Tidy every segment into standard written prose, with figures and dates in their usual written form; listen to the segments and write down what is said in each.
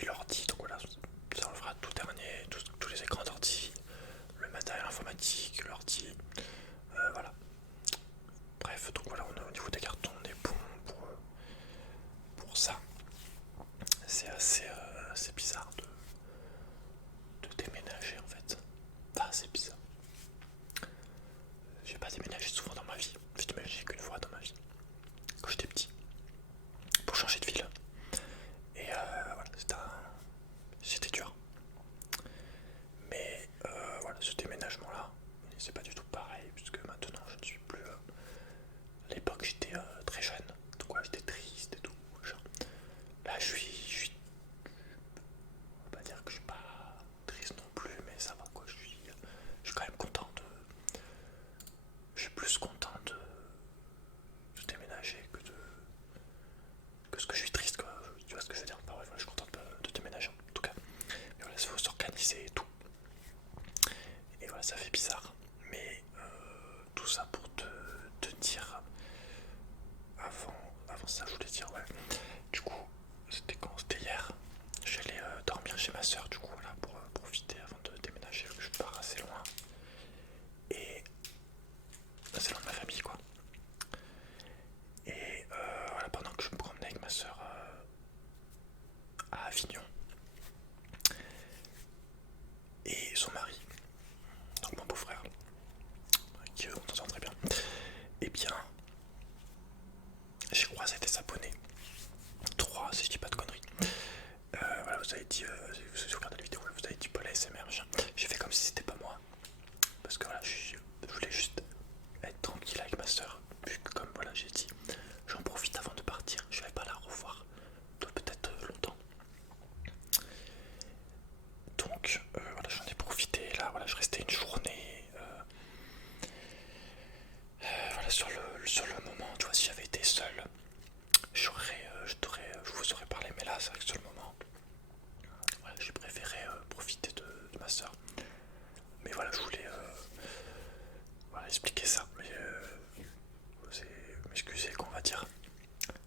puis l'ordi, donc voilà, ça enlèvera tout dernier, tous les écrans d'ordi, le matériel informatique, l'ordi, voilà. Bref, donc voilà, au niveau des cartons, on est bon pour ça. C'est assez bizarre de déménager en fait. Enfin, c'est bizarre. J'ai pas déménagé souvent dans ma vie. J'ai déménagé qu'une fois dans ma vie, quand j'étais petit, pour changer de ville. Et voilà, c'était dur. Mais voilà, ce déménagement-là, c'est pas du tout pareil, puisque maintenant je ne suis plus. À l'époque, j'étais très jeune, donc voilà, j'étais triste et tout. Genre, là, on va pas dire que je suis pas triste non plus, mais ça va quoi. Je suis quand même content de. Je suis plus content de déménager que ce que je suis triste, quoi. Tu vois ce que je veux dire? Bah ouais, voilà, je suis content de déménager en tout cas. Mais voilà, il faut s'organiser et tout. Et voilà, ça fait bizarre. Mais tout ça pour te dire. Avant ça, je voulais dire, ouais. Du coup, c'était quand? C'était hier. J'allais dormir chez ma soeur, du coup, voilà, pour profiter avant de déménager, vu que je pars assez loin. Et assez loin de ma famille, quoi. Et voilà, pendant que je me promenais avec ma soeur à Avignon et son mari, donc mon beau-frère, qui on s'entend très bien, et bien, j'ai croisé des abonnés. Trois, si je dis pas de conneries. Voilà, vous avez dit, si vous regardez la vidéo, vous avez dit Paul ASMR. J'ai fait comme si c'était pas moi. Parce que voilà, je voulais juste être tranquille avec ma soeur. Vu que, comme voilà, j'ai dit, j'en profite avant de partir. Je vais pas la revoir de peut-être longtemps. Donc voilà, j'en ai profité. Là, voilà, je restais une journée. Voilà, sur le moment, tu vois, si j'avais été seul, je vous aurais parlé. Mais là, c'est vrai que sur le moment, voilà, j'ai préféré profiter de ma soeur. Mais voilà, je voulais voilà, expliquer ça. Mais c'est m'excuser qu'on va dire.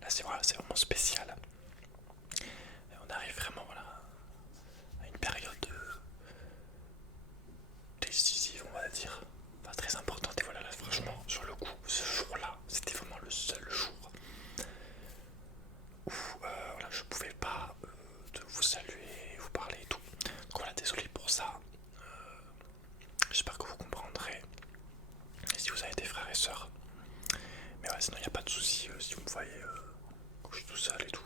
Là, c'est vraiment spécial. Et on arrive vraiment voilà, à une période décisive, on va dire. Enfin, très importante. Et voilà, là, franchement, sur le coup, ce jour-là, c'était vraiment le seul jour où voilà, je pouvais pas de vous saluer, vous parler et tout. Donc voilà, désolé pour ça. J'espère que vous comprendrez. Et si vous avez des frères et sœurs. Mais ouais, sinon il n'y a pas de souci si vous me voyez quand je suis tout seul et tout.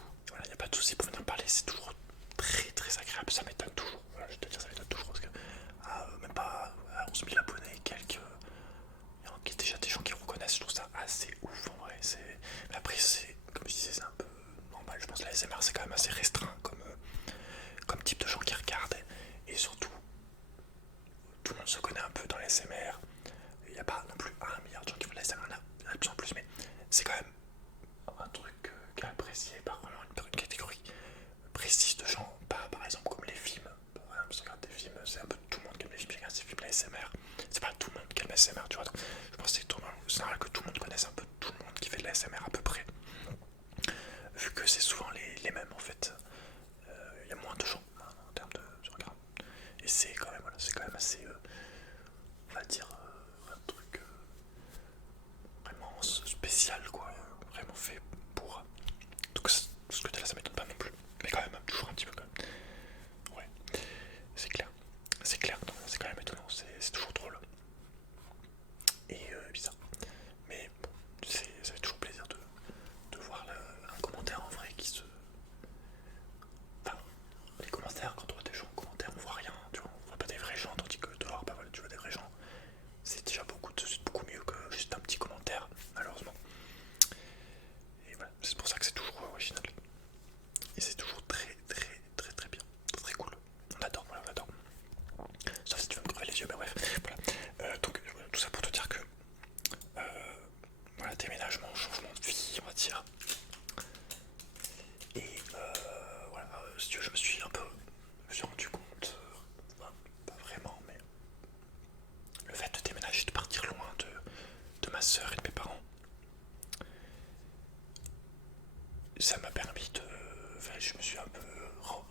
suis un peu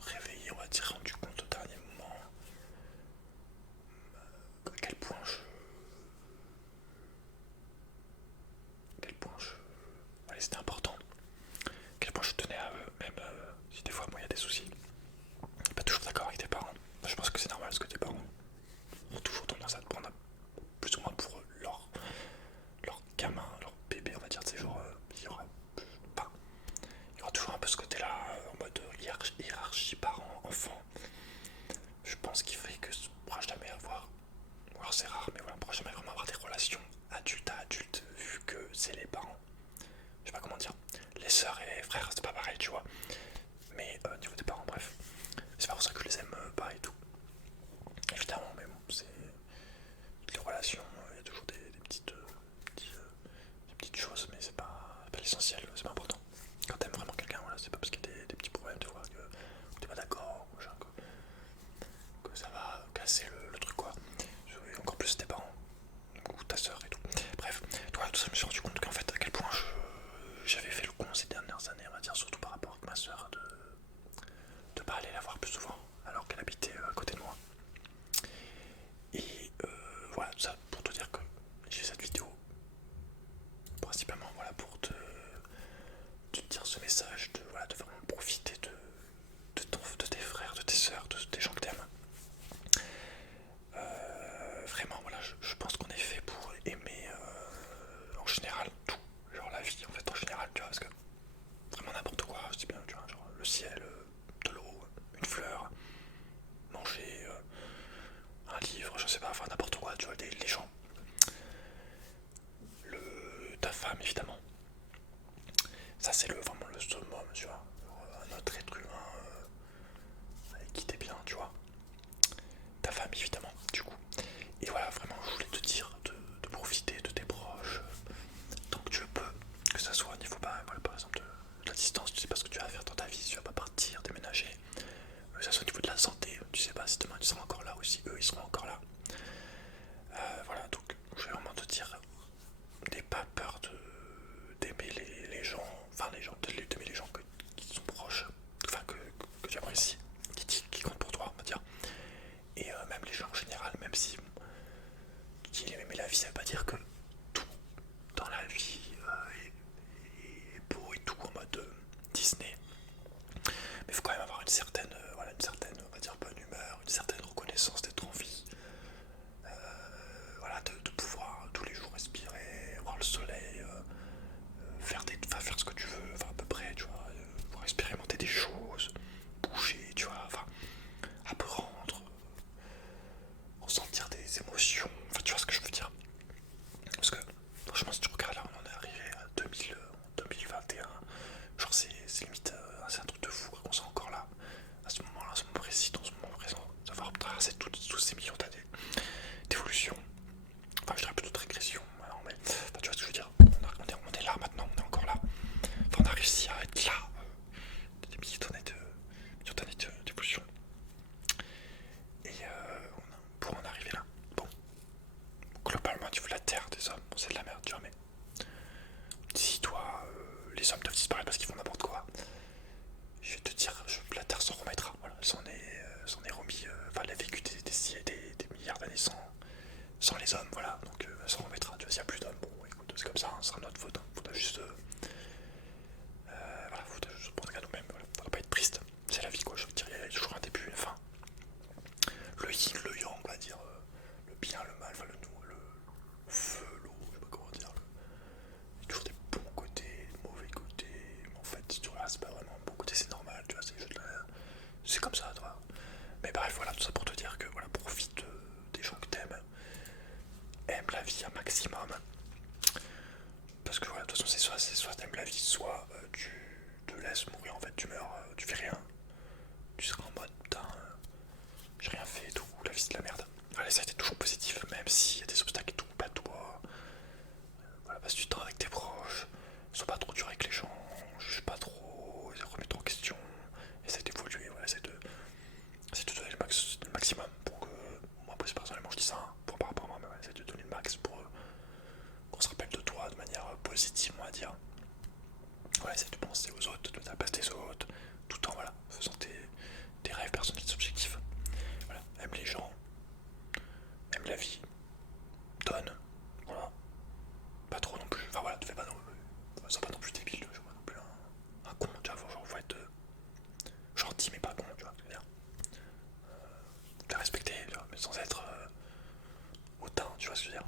réveillé, on va dire, rendu compte au dernier moment à quel point je, allez, c'était important, à quel point je tenais à eux, même si des fois moi il y a des soucis. Pas toujours d'accord avec tes parents. Je pense que c'est normal parce que tes parents ont toujours tendance à te prendre plus ou moins pour leur gamin, leur bébé, on va dire, c'est genre, il y aura toujours un peu ce côté-là en mode hiérarchie parent-enfant. Je pense qu'il ferait que on pourra jamais avoir, ou alors c'est rare, mais voilà, on pourra jamais vraiment avoir des relations adulte à adulte vu que c'est les parents. Je sais pas comment dire. Les sœurs et les frères, c'est pas pareil, tu vois. Mais niveau des parents, bref. C'est pas pour ça que je les aime pas et tout. Évidemment, mais bon, c'est. Les relations, il y a toujours des petites choses, mais c'est pas l'essentiel, c'est pas important. Quand t'aimes vraiment quelqu'un, voilà, c'est pas parce qu'il y a des petits problèmes, tu vois, que t'es pas d'accord, que ça va casser le truc, quoi. Encore plus tes parents, ou ta soeur et tout. Bref, toi, tout ça, je me suis rendu compte qu'en fait, à quel point j'avais fait le con ces dernières années, on va dire, surtout par rapport avec ma soeur, de pas aller la voir plus souvent, alors qu'elle habitait à côté de moi. Et voilà, tout ça pour te dire que j'ai fait cette vidéo principalement voilà, pour te dire ce message, de vraiment profiter de tes frères, de tes soeurs, de tes gens que t'aimes. Vraiment, voilà, je pense qu'on est fait pour aimer en général tout, genre la vie en fait en général, tu vois, parce que vraiment n'importe quoi, je dis bien, tu vois, genre le ciel, de l'eau, une fleur, manger, un livre, je sais pas, enfin n'importe quoi, tu vois, les gens, ta femme évidemment, ça c'est vraiment le summum, tu vois, un autre être humain avec qui t'es bien, tu vois, ta femme évidemment, du coup. Et voilà, vraiment, je voulais te dire de profiter de tes proches tant que tu le peux, que ça soit au niveau, bah, voilà, par exemple, de la distance, tu sais pas ce que tu vas faire dans ta vie, si tu vas pas partir, déménager, que ça soit au niveau de la santé, tu sais pas si demain tu seras encore là ou si eux ils seront encore là. Voilà, donc je vais vraiment te dire, n'aie pas peur d'aimer les gens, enfin les gens, d'aimer les gens qui sont proches, enfin que tu apprécies, qui comptent pour toi, on va dire. Et même les gens en général, même si qu'il aime aimer la vie, ça veut pas dire que tout dans la vie est beau et tout en mode Disney. Mais il faut quand même avoir une certaine, voilà, une certaine, on va dire, bonne humeur, une certaine reconnaissance d'être en vie. Voilà, de pouvoir tous les jours respirer, voir le soleil, faire ce que tu veux, enfin à peu près, tu vois, pour expérimenter des choses, bouger, tu vois, enfin, apprendre, ressentir des émotions, enfin tu vois ce que je veux dire. Parce que franchement si tu regardes là, on en est arrivé à 2021, genre c'est limite, c'est un truc de fou qu'on soit encore là, à ce moment-là, à ce moment précis, dans ce moment présent, d'avoir traversé tous ces millions d'années d'évolution, enfin je dirais plutôt de régression, alors, mais enfin, tu vois ce que je veux dire, on est là maintenant, on est encore là, enfin on arrive gentil mais pas con, tu vois ce que je veux dire. De la respecter, tu vois, mais sans être hautain, tu vois ce que je veux dire.